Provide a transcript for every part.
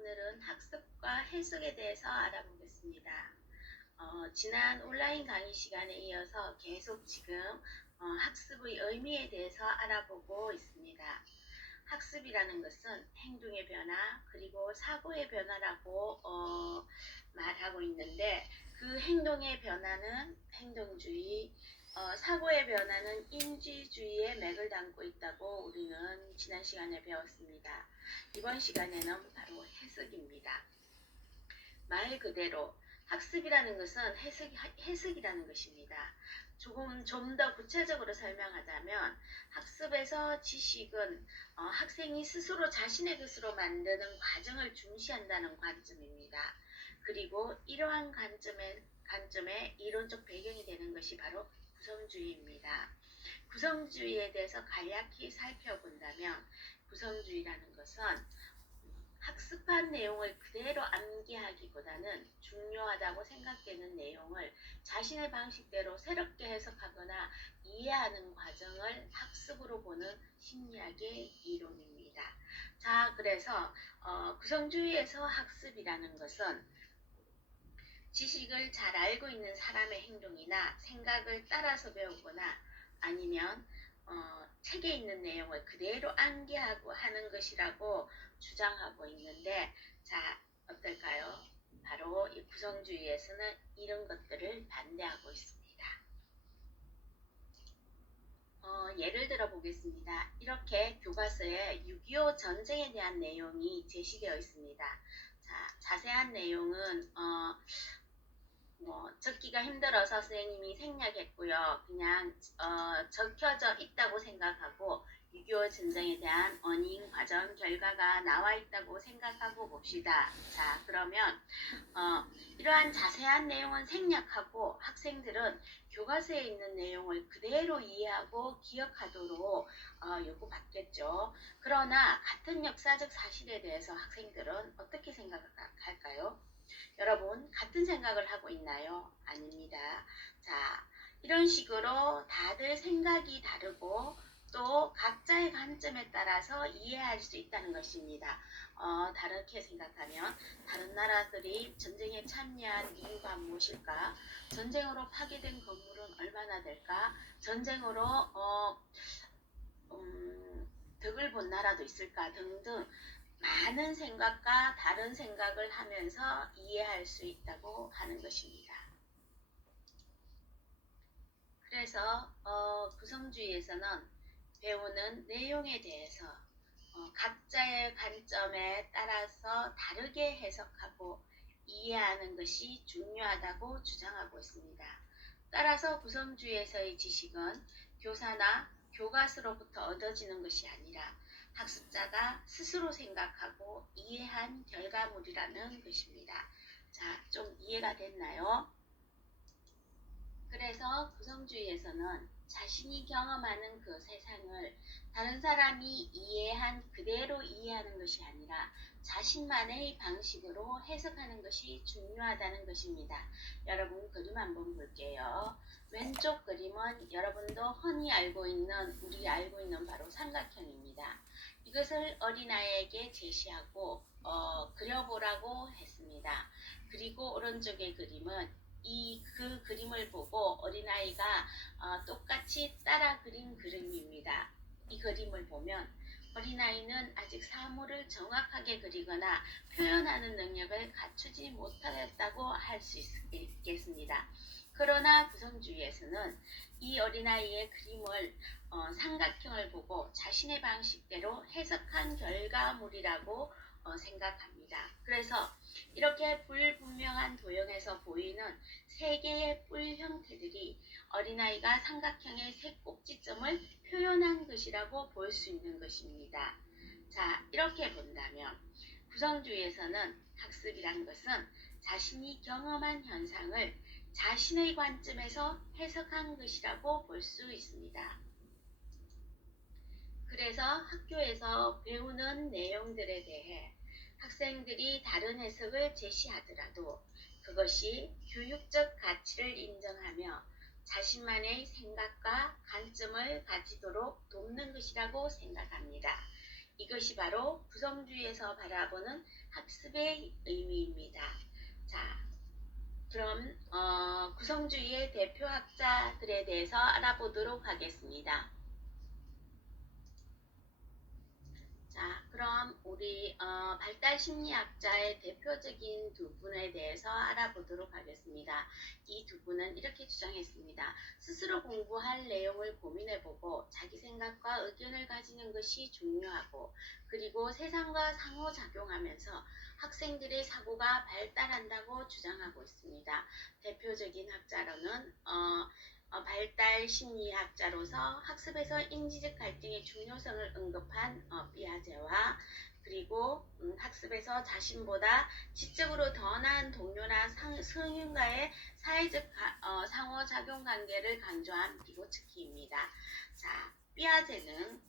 오늘은 학습과 해석에 대해서 알아보겠습니다. 지난 온라인 강의 시간에 이어서 계속 지금 학습의 의미에 대해서 알아보고 있습니다. 학습이라는 것은 행동의 변화 그리고 사고의 변화라고 말하고 있는데, 그 행동의 변화는 행동주의, 사고의 변화는 인지주의의 맥을 담고 있다고 우리는 지난 시간에 배웠습니다. 이번 시간에는 바로 해석입니다. 말 그대로 학습이라는 것은 해석이라는 것입니다. 조금 좀 더 구체적으로 설명하자면, 학습에서 지식은 학생이 스스로 자신의 것으로 만드는 과정을 중시한다는 관점입니다. 그리고 이러한 관점의 이론적 배경이 되는 것이 바로 구성주의입니다. 구성주의에 대해서 간략히 살펴본다면, 구성주의라는 것은 학습한 내용을 그대로 암기하기보다는 중요하다고 생각되는 내용을 자신의 방식대로 새롭게 해석하거나 이해하는 과정을 학습으로 보는 심리학의 이론입니다. 자, 그래서 구성주의에서 학습이라는 것은 지식을 잘 알고 있는 사람의 행동이나 생각을 따라서 배우거나 아니면 책에 있는 내용을 그대로 암기하고 하는 것이라고 주장하고 있는데, 자, 어떨까요? 바로 이 구성주의에서는 이런 것들을 반대하고 있습니다. 예를 들어 보겠습니다. 이렇게 교과서에 6.25 전쟁에 대한 내용이 제시되어 있습니다. 자, 자세한 내용은 적기가 힘들어서 선생님이 생략했고요. 그냥 적혀져 있다고 생각하고 6.25 전쟁에 대한 원인, 과정, 결과가 나와 있다고 생각하고 봅시다. 자, 그러면 이러한 자세한 내용은 생략하고 학생들은 교과서에 있는 내용을 그대로 이해하고 기억하도록 요구받겠죠. 그러나 같은 역사적 사실에 대해서 학생들은 어떻게 생각할까요? 여러분, 같은 생각을 하고 있나요? 아닙니다. 자, 이런 식으로 다들 생각이 다르고 또 각자의 관점에 따라서 이해할 수 있다는 것입니다. 다르게 생각하면 다른 나라들이 전쟁에 참여한 이유가 무엇일까? 전쟁으로 파괴된 건물은 얼마나 될까? 전쟁으로 덕을 본 나라도 있을까? 등등 많은 생각과 다른 생각을 하면서 이해할 수 있다고 하는 것입니다. 그래서 구성주의에서는 배우는 내용에 대해서 각자의 관점에 따라서 다르게 해석하고 이해하는 것이 중요하다고 주장하고 있습니다. 따라서 구성주의에서의 지식은 교사나 교과서로부터 얻어지는 것이 아니라 학습자가 스스로 생각하고 이해한 결과물이라는 것입니다. 자, 좀 이해가 됐나요? 그래서 구성주의에서는 자신이 경험하는 그 세상을 다른 사람이 이해한 그대로 이해하는 것이 아니라 자신만의 방식으로 해석하는 것이 중요하다는 것입니다. 여러분, 그림 한번 볼게요. 왼쪽 그림은 여러분도 흔히 우리 알고 있는 바로 삼각형입니다. 이것을 어린아이에게 제시하고 그려보라고 했습니다. 그리고 오른쪽의 그림은 그 그림을 보고 어린아이가 똑같이 따라 그린 그림입니다. 이 그림을 보면 어린아이는 아직 사물을 정확하게 그리거나 표현하는 능력을 갖추지 못하였다고 할 수 있겠습니다. 그러나 구성주의에서는 이 어린아이의 그림을 삼각형을 보고 자신의 방식대로 해석한 결과물이라고 생각합니다. 그래서 이렇게 불분명한 도형에서 보이는 세 개의 뿔 형태들이 어린아이가 삼각형의 세 꼭지점을 표현한 것이라고 볼 수 있는 것입니다. 자, 이렇게 본다면 구성주의에서는 학습이란 것은 자신이 경험한 현상을 자신의 관점에서 해석한 것이라고 볼 수 있습니다. 그래서 학교에서 배우는 내용들에 대해 학생들이 다른 해석을 제시하더라도 그것이 교육적 가치를 인정하며 자신만의 생각과 관점을 가지도록 돕는 것이라고 생각합니다. 이것이 바로 구성주의에서 바라보는 학습의 의미입니다. 자, 그럼 구성주의의 대표학자들에 대해서 알아보도록 하겠습니다. 자, 그럼 우리 발달심리학자의 대표적인 두 분에 대해서 알아보도록 하겠습니다. 이 두 분은 이렇게 주장했습니다. 스스로 공부할 내용을 고민해보고 자기 생각과 의견을 가지는 것이 중요하고, 그리고 세상과 상호작용하면서 학생들의 사고가 발달한다고 주장하고 있습니다. 대표적인 학자로는 발달 심리학자로서 학습에서 인지적 갈등의 중요성을 언급한 피아제와, 그리고 학습에서 자신보다 지적으로 더 나은 동료나 성인과의 사회적 상호작용 관계를 강조한 비고츠키입니다. 자, 피아제는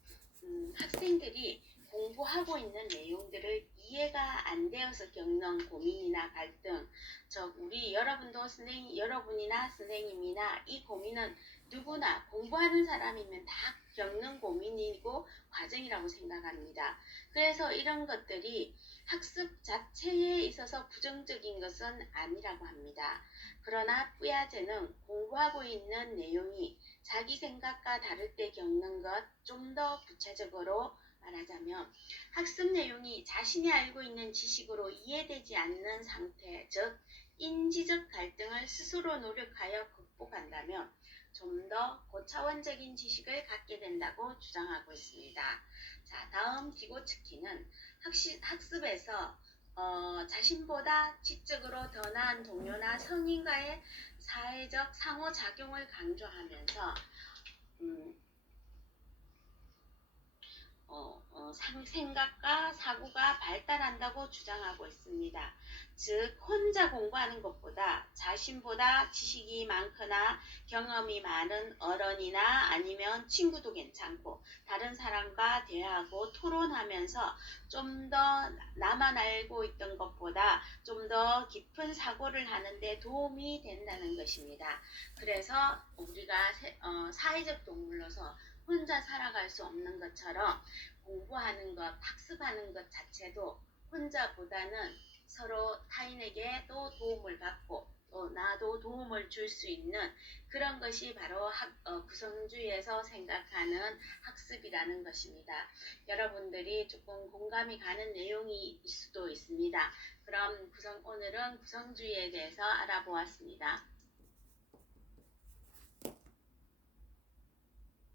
학생들이 공부하고 있는 내용들을 이해가 안 되어서 겪는 고민이나 갈등, 즉 우리 여러분이나 선생님이나 이 고민은 누구나 공부하는 사람이면 다 겪는 고민이고 과정이라고 생각합니다. 그래서 이런 것들이 학습 자체에 있어서 부정적인 것은 아니라고 합니다. 그러나 뿌야제는 공부하고 있는 내용이 자기 생각과 다를 때 겪는 것, 좀 더 구체적으로 말하자면 학습 내용이 자신이 알고 있는 지식으로 이해되지 않는 상태, 즉 인지적 갈등을 스스로 노력하여 극복한다면 좀 더 고차원적인 지식을 갖게 된다고 주장하고 있습니다. 자, 다음 비고츠키는 학습에서 자신보다 지적으로 더 나은 동료나 성인과의 사회적 상호작용을 강조하면서 생각과 사고가 발달한다고 주장하고 있습니다. 즉 혼자 공부하는 것보다 자신보다 지식이 많거나 경험이 많은 어른이나 아니면 친구도 괜찮고 다른 사람과 대화하고 토론하면서 좀 더 나만 알고 있던 것보다 좀 더 깊은 사고를 하는데 도움이 된다는 것입니다. 그래서 우리가 사회적 동물로서 혼자 살아갈 수 없는 것처럼 공부하는 것, 학습하는 것 자체도 혼자보다는 서로 타인에게도 도움을 받고 또 나도 도움을 줄 수 있는 그런 것이 바로 구성주의에서 생각하는 학습이라는 것입니다. 여러분들이 조금 공감이 가는 내용이 일 수도 있습니다. 그럼 오늘은 구성주의에 대해서 알아보았습니다.